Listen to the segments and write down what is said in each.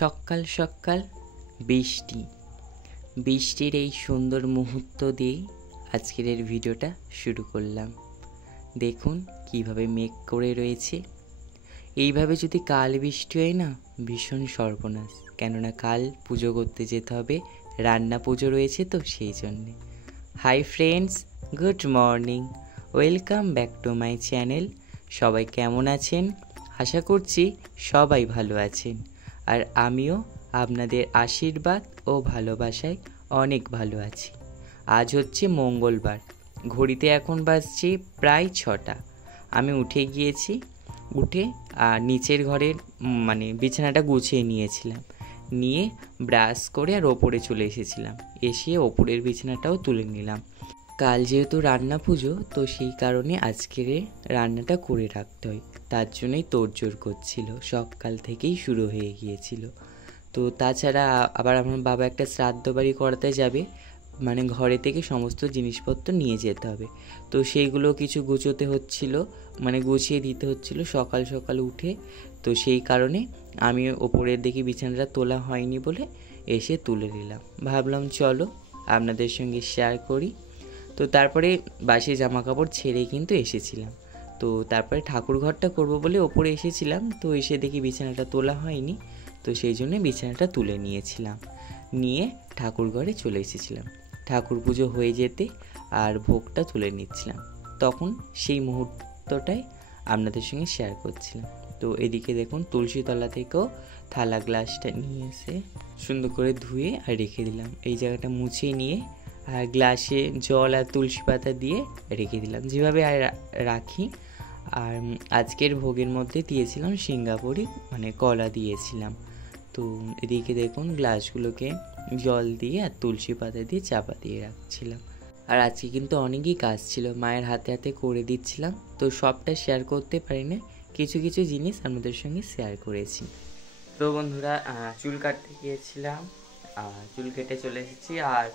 সকাল সকাল বৃষ্টি বৃষ্টির এই সুন্দর মুহূর্ত দিয়ে আজকের এই ভিডিওটা শুরু করলাম। দেখুন কিভাবে মেঘ করে রয়েছে। এইভাবে যদি কাল বৃষ্টি হয় না, ভীষণ সর্বনাশ। কেননা কাল পুজো করতে যেতে হবে, রান্না পুজো রয়েছে, তো সেই জন্যে। Hi friends, good morning, welcome back to my channel. সবাই কেমন আছেন? আশা করছি সবাই ভালো আছেন, আর আমিও আপনাদের আশীর্বাদ ও ভালোবাসায় অনেক ভালো আছি। আজ হচ্ছে মঙ্গলবার, ঘড়িতে এখন বাজছে প্রায় 6টা। আমি উঠে গিয়েছি, উঠে নিচের ঘরের বিছানাটা গুছিয়ে নিয়েছিলাম, নিয়ে ব্রাশ করে আর ওপরে চলে এসেছিলাম। এসে ওপরের বিছানাটাও তুলে নিলাম। কাল যেহেতু রান্না পুজো, তো সেই কারণে আজকের রান্নাটা করে রাখতে হয়, তার জন্যই তোড়জোড় করছিল, সকাল থেকেই শুরু হয়ে গিয়েছিল। তো তাছাড়া আবার আমার বাবা একটা শ্রাদ্ধ বাড়ি করাতে যাবে, ঘরে থেকে সমস্ত জিনিসপত্র নিয়ে যেতে হবে, তো সেইগুলো কিছু গুছোতে হচ্ছিল, গুছিয়ে দিতে হচ্ছিল সকাল সকাল উঠে। তো সেই কারণে আমি ওপরের দিকে বিছানাটা তোলা হয়নি বলে এসে তুলে নিলাম। ভাবলাম চলো আপনাদের সঙ্গে শেয়ার করি। তো তারপরে বাসি জামা কাপড় ছেড়েই কিন্তু এসেছিলাম। তো তারপরে ঠাকুর ঘরটা করবো বলে ওপরে এসেছিলাম, তো এসে দেখি বিছানাটা তোলা হয়নি, তো সেই জন্য বিছানাটা তুলে নিয়েছিলাম, নিয়ে ঠাকুর ঘরে চলে এসেছিলাম। ঠাকুর পুজো হয়ে যেতে আর ভোগটা তুলে নিচ্ছিলাম, তখন সেই মুহূর্তটাই আপনাদের সঙ্গে শেয়ার করছিলাম। তো এদিকে দেখুন তুলসীতলা থেকেও থালা গ্লাসটা নিয়ে এসে সুন্দর করে ধুয়ে আর রেখে দিলাম। এই জায়গাটা মুছে নিয়ে আর গ্লাসে জল আর তুলসী পাতা দিয়ে রেখে দিলাম, যেভাবে আর রাখি। আর আজকের ভোগের মধ্যে দিয়েছিলাম সিঙ্গাপুরি, কলা দিয়েছিলাম। তো এদিকে দেখুন গ্লাসগুলোকে জল দিয়ে আর তুলসী পাতা দিয়ে চাপা দিয়ে রাখছিলাম। আর আজকে কিন্তু অনেকই কাজ ছিল, মায়ের হাতে হাতে করে দিচ্ছিলাম, তো সবটা শেয়ার করতে পারি না, কিছু কিছু জিনিস আপনাদের সঙ্গে শেয়ার করেছি। তো বন্ধুরা, চুল কাটতে গিয়েছিলাম, চুল কেটে চলে এসেছি, আর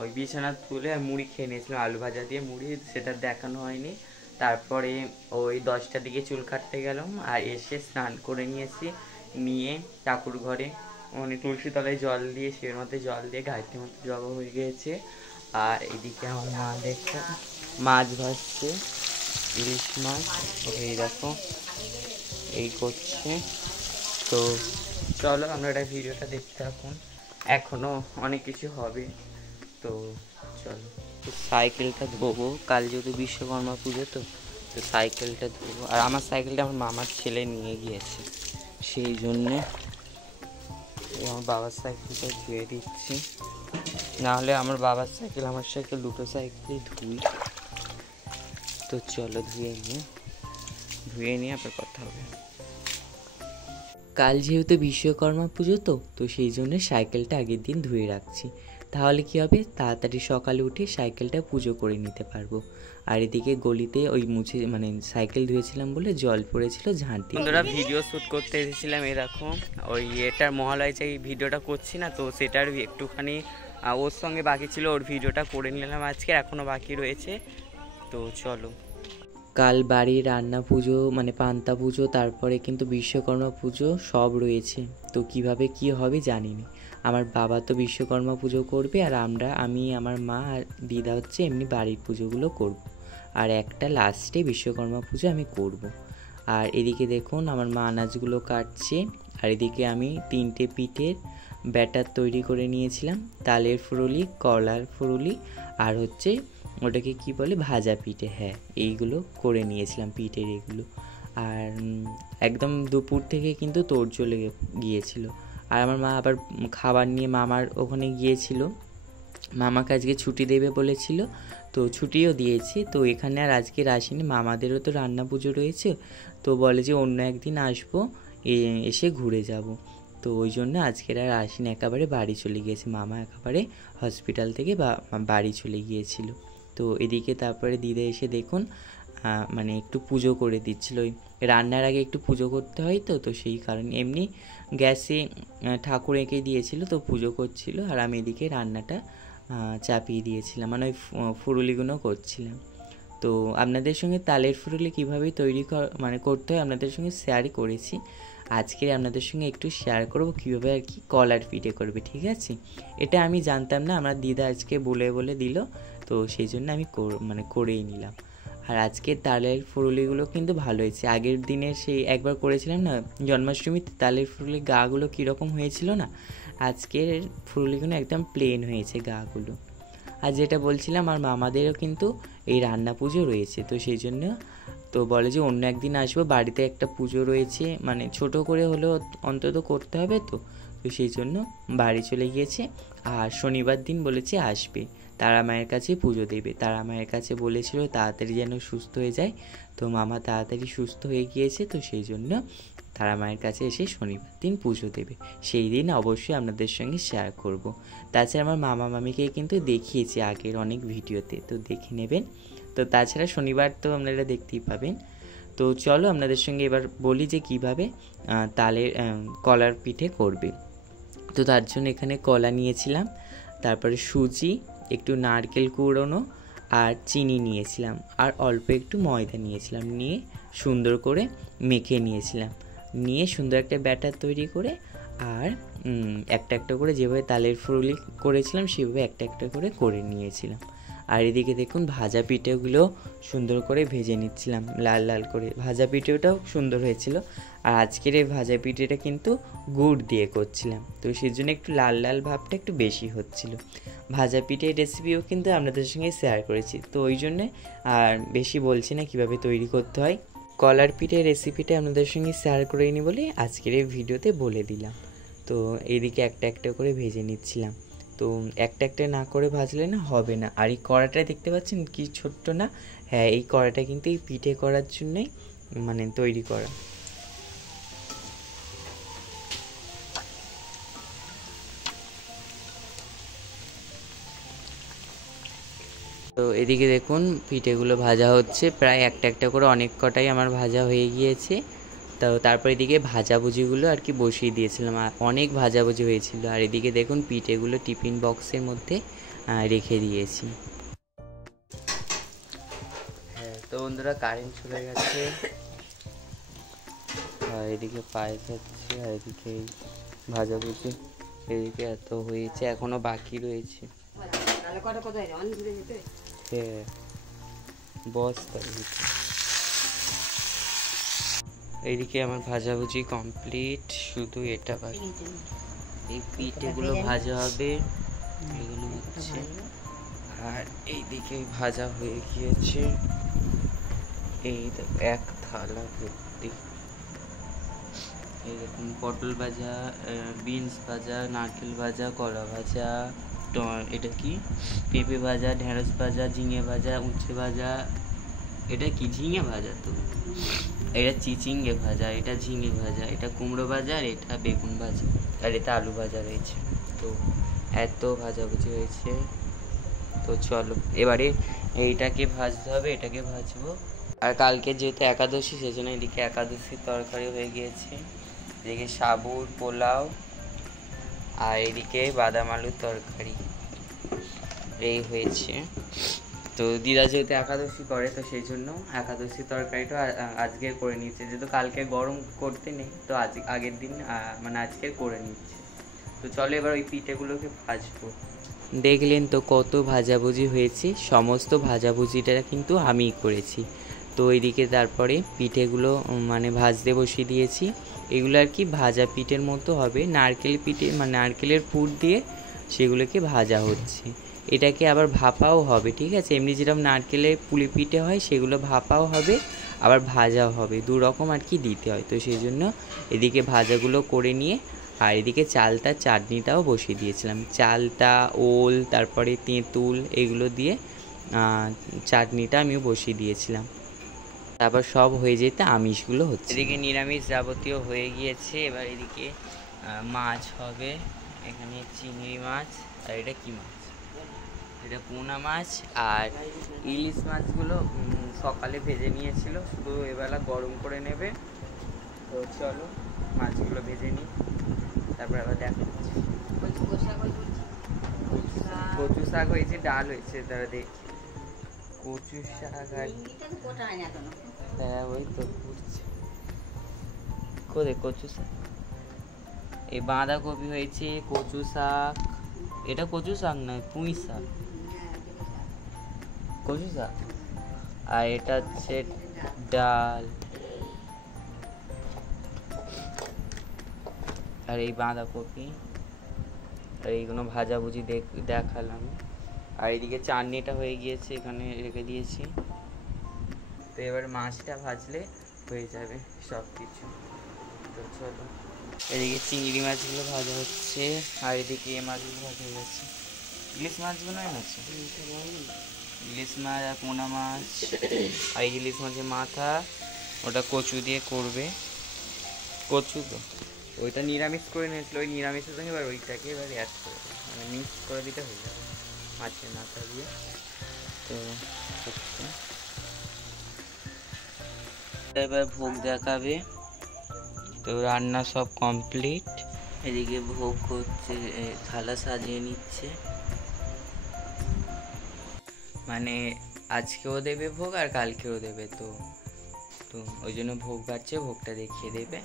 ওই বিছানা তুলে আর মুড়ি খেয়ে নিয়েছিলাম, আলু ভাজা দিয়ে মুড়ি, সেটা দেখানো হয়নি। তারপরে ওই 10টার দিকে চুল কাটতে গেলাম, আর এসে স্নান করে নিয়েছি, নিয়ে ঠাকুর ঘরে তুলসী তলায় জল দিয়ে, সের মধ্যে জল দিয়ে গায়ের মধ্যে জবা হয়ে গিয়েছে। আর এদিকে আমার মা দেখো মাছ ভাজছে, ইলিশ মাছ, এই দেখো এই করছে। তো চলো আমরা এটা ভিডিওটা দেখতে থাকুন, এখনো অনেক কিছু হবে। তো চলো, সাইকেলটা ধোবো, কাল যেহেতু বিশ্বকর্মা পুজো, তো সাইকেলটা ধোবো। আর আমার সাইকেলটা আমার মামার ছেলে নিয়ে গিয়েছে, সেই জন্যে আমার বাবার সাইকেলটা ধুয়ে দিচ্ছি। নাহলে আমার বাবার সাইকেল আমার সাইকেল দুটো সাইকেলই ধুই। তো চলো ধুয়ে নিয়ে আবার কথা হবে। কাল যেহেতু বিশ্বকর্মা পুজো, তো সেই জন্য সাইকেলটা আগের দিন ধুয়ে রাখছি, তাহলে কি হবে, তাড়াতাড়ি সকালে উঠে সাইকেলটা পুজো করে নিতে পারবো। আর এদিকে গলিতে ওই সাইকেল ধুয়েছিলাম বলে জল পড়েছিল, ঝাঁটি। বন্ধুরা, ভিডিও শ্যুট করতে এসেছিলাম, এরকম ওই এটার মহালয় যে ভিডিওটা করছি না, তো সেটার একটুখানি ওর সঙ্গে বাকি ছিল, ওর ভিডিওটা করে নিলাম আজকে, এখনও বাকি রয়েছে। তো চলো, কাল বাড়ির রান্না পুজো পান্তা পুজো, তারপরে কিন্তু বিশ্বকর্মা পুজো সব রয়েছে। তো কিভাবে কি হবে জানি না। আমার বাবা তো বিশ্বকর্মা পুজো করবে, আর আমি আমার মা আর দিদা হচ্ছে এমনি বাড়ির পুজোগুলো করব, আর একটা লাস্টে বিশ্বকর্মা পুজো আমি করব। আর এদিকে দেখুন আমার মা আনাজগুলো কাটছে, আর এদিকে আমি 3টে পিঠের ব্যাটার তৈরি করে নিয়েছিলাম, তালের ফুরুলি, কলার ফুরুলি, আর হচ্ছে ওটাকে কি বলে, ভাজা পিঠে, হ্যাঁ এইগুলো করে নিয়েছিলাম পিঠের এগুলো। আর একদম দুপুর থেকে কিন্তু তোড়জোড় লেগে গিয়েছিল। আর আমার মা আবার খাবার নিয়ে মামার ওখানে গিয়েছিল, মামাকে আজকে ছুটি দেবে বলেছিল, তো ছুটিও দিয়েছে। তো এখানে আর আজকে আসেনি, মামাদেরও তো রান্না পুজো রয়েছে, তো বলে যে অন্য একদিন আসবো, এসে ঘুরে যাব। তো ওই জন্য আজকের আর আসেনি, একেবারে বাড়ি চলে গিয়েছে, মামা একেবারে হসপিটাল থেকে বাড়ি চলে গিয়েছিল। তো এদিকে তারপরে দিদা এসে দেখুন একটু পুজো করে দিচ্ছিল, ওই রান্নার আগে একটু পুজো করতে হয়, তো সেই কারণে এমনি গ্যাসে ঠাকুর এঁকে দিয়েছিল, তো পুজো করছিল, আর আমি এদিকে রান্নাটা চাপিয়ে দিয়েছিলাম, ওই ফুরুলিগুলো করছিলাম। তো আপনাদের সঙ্গে তালের ফুরুলি কীভাবে তৈরি করতে হয় আপনাদের সঙ্গে শেয়ারই করেছি। আজকে আপনাদের সঙ্গে একটু শেয়ার করব কীভাবে আর কি কলার পিঠে করবে, ঠিক আছে। এটা আমি জানতাম না, আমার দিদা আজকে বলে বলে দিল, তো সেই জন্য আমি করেই নিলাম। আর আজকের তালের ফুরুলিগুলো কিন্তু ভালো হয়েছে। আগের দিনে সেই একবার করেছিলাম না জন্মাষ্টমীতে, তালের ফুরুলির গাগুলো কীরকম হয়েছিল না, আজকের ফুরুলিগুলো একদম প্লেন হয়েছে গাগুলো। আর যেটা বলছিলাম, আমার মামাদেরও কিন্তু এই রান্না পুজো রয়েছে, তো সেই জন্য তো বলে যে অন্য একদিন আসবো, বাড়িতে একটা পুজো রয়েছে, মানে ছোট করে হলেও অন্তত করতে হবে, তো সেই জন্য বাড়ি চলে গিয়েছে। আর শনিবার দিন বলেছে আসবে, তারা মায়ের কাছে পুজো দেবে। তারা মায়ের কাছে বলেছিল তাড়াতাড়ি যেন সুস্থ হয়ে যায়, তো মামা তাড়াতাড়ি সুস্থ হয়ে গিয়েছে, তো সেই জন্য তারা মায়ের কাছে এসে শনিবার দিন পুজো দেবে। সেই দিন অবশ্যই আপনাদের সঙ্গে শেয়ার করব। তাছাড়া আমার মামা মামিকে কিন্তু দেখিয়েছি আগের অনেক ভিডিওতে, তো দেখে নেবেন। তো তাছাড়া শনিবার তো আপনারা দেখতেই পাবেন। তো চলো আপনাদের সঙ্গে এবার বলি যে কীভাবে তালের কলার পিঠে করবে। তো তার জন্য এখানে কলা নিয়েছিলাম, তারপরে সুজি, একটু নারকেল কুড়োনো আর চিনি নিয়েছিলাম, আর অল্প একটু ময়দা নিয়েছিলাম, নিয়ে সুন্দর করে মেখে নিয়েছিলাম। নিয়ে সুন্দর একটা ব্যাটার তৈরি করে আর একটা একটা করে যেভাবে তালের ফুরুলি করেছিলাম সেভাবে একটা একটা করে নিয়েছিলাম। আর এদিকে দেখুন ভাজা পিঠেগুলো সুন্দর করে ভেজে নিচ্ছিলাম লাল লাল করে। ভাজা পিঠেটাও সুন্দর হয়েছিল। আর আজকের এই ভাজা পিঠেটা কিন্তু গুড় দিয়ে করছিলাম, তো সেই জন্য একটু লাল লাল ভাবটা একটু বেশি হচ্ছিল। ভাজা পিঠের রেসিপিও কিন্তু আপনাদের সঙ্গে শেয়ার করেছি, তো ওই জন্যে আর বেশি বলছি না কীভাবে তৈরি করতে হয়। কলার পিঠের রেসিপিটা আপনাদের সঙ্গে শেয়ার করে নিই বলে আজকের এই ভিডিওতে বলে দিলাম। তো এইদিকে একটা একটা করে ভেজে নিচ্ছিলাম, তো একটা একটা না করে ভাজলে না হবে না। আর এই কড়াটা দেখতে পাচ্ছেন কি ছোট্ট না, হ্যাঁ এই কড়াটা কিন্তু এই পিঠে করার জন্যই তৈরি করা। তো এদিকে দেখুন পিঠেগুলো ভাজা হচ্ছে, প্রায় একটা একটা করে অনেক কটাই আমার ভাজা হয়ে গিয়েছে। তো তারপর এদিকে ভাজাভুজিগুলো আর কি বসিয়ে দিয়েছিলাম, আর অনেক ভাজাভুজি হয়েছিল। আর এদিকে দেখুন পিঠেগুলো টিফিন বক্সের মধ্যে রেখে দিয়েছি। হ্যাঁ তো বন্ধুরা কারেন্ট চলে গেছে, আর এদিকে পায়েস হচ্ছে, আর এদিকে ভাজাভুজি এদিকে এত হয়েছে, এখনো বাকি রয়েছে। হ্যাঁ বস্তা এইদিকে আমার ভাজাভুজি কমপ্লিট, শুধু এটা বাকি। এই পিঠেগুলো ভাজা হবে, এগুলো হচ্ছে। আর এইদিকে ভাজা হয়ে গিয়েছে, এই এক থালা ভর্তি। এরকম পটল ভাজা, বিনস ভাজা, নারকেল ভাজা, কলা ভাজা, এটা কি পেঁপে ভাজা, ঢেঁড়স ভাজা, ঝিঙে ভাজা, উচ্ছে ভাজা, এটা কি ঝিঙে ভাজা, তো এটা চিচিঙ্গে ভাজা, এটা ঝিঙে ভাজা, এটা কুমড়ো ভাজা, আর এটা বেগুন ভাজা, আর এটা আলু ভাজা রয়েছে। তো এত ভাজাভুজি হয়েছে। তো চলো এবারে এইটাকে ভাজতে হবে, এটাকে ভাজবো। আর কালকে যেহেতু একাদশী সেজন্য এদিকে একাদশীর তরকারি হয়ে গিয়েছে, এদিকে সাবুর পোলাও, আর এদিকে বাদাম আলুর তরকারি এই হয়েছে। তো দিদা যেহেতু একাদশী করে, তো সেই জন্য একাদশী তরকারিটা আজকে করে নিচ্ছে, যেহেতু কালকে গরম করতে নেই, তো আগের দিন আজকে করে নিচ্ছে। তো চলো এবার ওই পিঠেগুলোকে ভাজবো। দেখলেন তো কত ভাজাভুজি হয়েছে, সমস্ত ভাজাভুজিটা কিন্তু আমিই করেছি। তো এইদিকে তারপরে পিঠেগুলো ভাজতে বসিয়ে দিয়েছি। এগুলো আর কি ভাজা পিঠের মতো হবে, নারকেল পিঠে নারকেলের পুর দিয়ে সেগুলোকে ভাজা হচ্ছে। এটাকে আবার ভাপাও হবে, ঠিক আছে। এমনি যেরকম নারকেলের পুলি পিঠে হয় সেগুলো ভাপাও হবে, আবার ভাজাও হবে, দু রকম আর কি দিতে হয়। তো সেই জন্য এদিকে ভাজাগুলো করে নিয়ে আর এদিকে চালতা চাটনিটাও বসিয়ে দিয়েছিলাম। চালতা, ওল, তারপরে তেঁতুল এগুলো দিয়ে চাটনিটা আমিও বসিয়ে দিয়েছিলাম। তারপর সব হয়ে যেতে আমিষগুলো হচ্ছে। এদিকে নিরামিষ যাবতীয় হয়ে গিয়েছে। এবার এদিকে মাছ হবে, এখানে চিংড়ি মাছ, আর এটা কি মাছ, এটা পোনা মাছ। আর ইলিশ মাছগুলো সকালে ভেজে নিয়েছিল, শুধু এবেলা গরম করে নেবে। তো চলো মাছগুলো ভেজে নিই, তারপর আবার দেখা হচ্ছে। কচু শাক হয়েছে, ডাল হয়েছে, তারা দেখছি কচু শাক। আর হ্যাঁ ওই তো করছে। কোথায় কচু শাক? এই বাঁধাকপি হয়েছে, কচু শাক, এটা কচু শাক নয় পুঁই শাক, কচু শাক। আর এটা হচ্ছে ডাল, আর এই বাঁধাকপি, আর এইগুলো ভাজাভুজি দেখালাম। আর এদিকে চাটনিটা হয়ে গিয়েছে, এখানে রেখে দিয়েছি। তো এবার মাছটা ভাজলে হয়ে যাবে সব কিছু। তো চলো, এদিকে চিংড়ি মাছগুলো ভাজা হচ্ছে, আর এদিকে এ মাছগুলো ভাজা হয়ে যাচ্ছে। ইলিশ মাছগুলো আছে, ইলিশ মাছ আর পোনা মাছ। আর এই ইলিশ মাছের মাথা, ওটা কচু দিয়ে করবে। কচু তো ওইটা নিরামিষ করে নিয়েছিল, ওই নিরামিষের সঙ্গে এবার ওইটাকে এবার অ্যাড করে মানে মিক্স করে দিতে হয়ে যাবে মাছের মাথা দিয়ে। তো এবার ভোগ দেখাবে। তো রান্না সব কমপ্লিট। এদিকে ভোগ হচ্ছে, থালা সাজিয়ে নিচ্ছে, মানে আজকেও দেবে ভোগ আর কালকেও দেবে। তো তো ওই জন্য ভোগ পাচ্ছে, ভোগটা দেখিয়ে দেবে।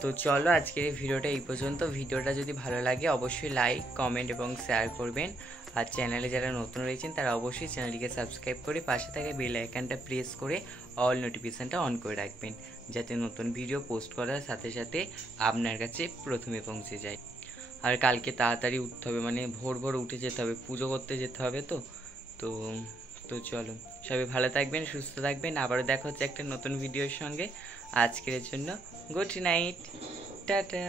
তো চলো আজকের এই ভিডিওটা এই পর্যন্ত। ভিডিওটা যদি ভালো লাগে অবশ্যই লাইক, কমেন্ট এবং শেয়ার করবেন। আর চ্যানেলে যারা নতুন রয়েছেন তারা অবশ্যই চ্যানেলটিকে সাবস্ক্রাইব করে পাশে থাকা বেল আইকনটা প্রেস করে অল নোটিফিকেশানটা অন করে রাখবেন, যাতে নতুন ভিডিও পোস্ট করার সাথে সাথে আপনার কাছে প্রথমে পৌঁছে যায়। আর কালকে তাড়াতাড়ি উঠতে হবে, মানে ভোর ভোর উঠে যেতে হবে, পুজো করতে যেতে হবে। তো তো তো চলো, সবাই ভালো থাকবেন, সুস্থ থাকবেন। আবারও দেখা হচ্ছে একটা নতুন ভিডিওর সঙ্গে। আজকের জন্য গুড নাইট, টাটা।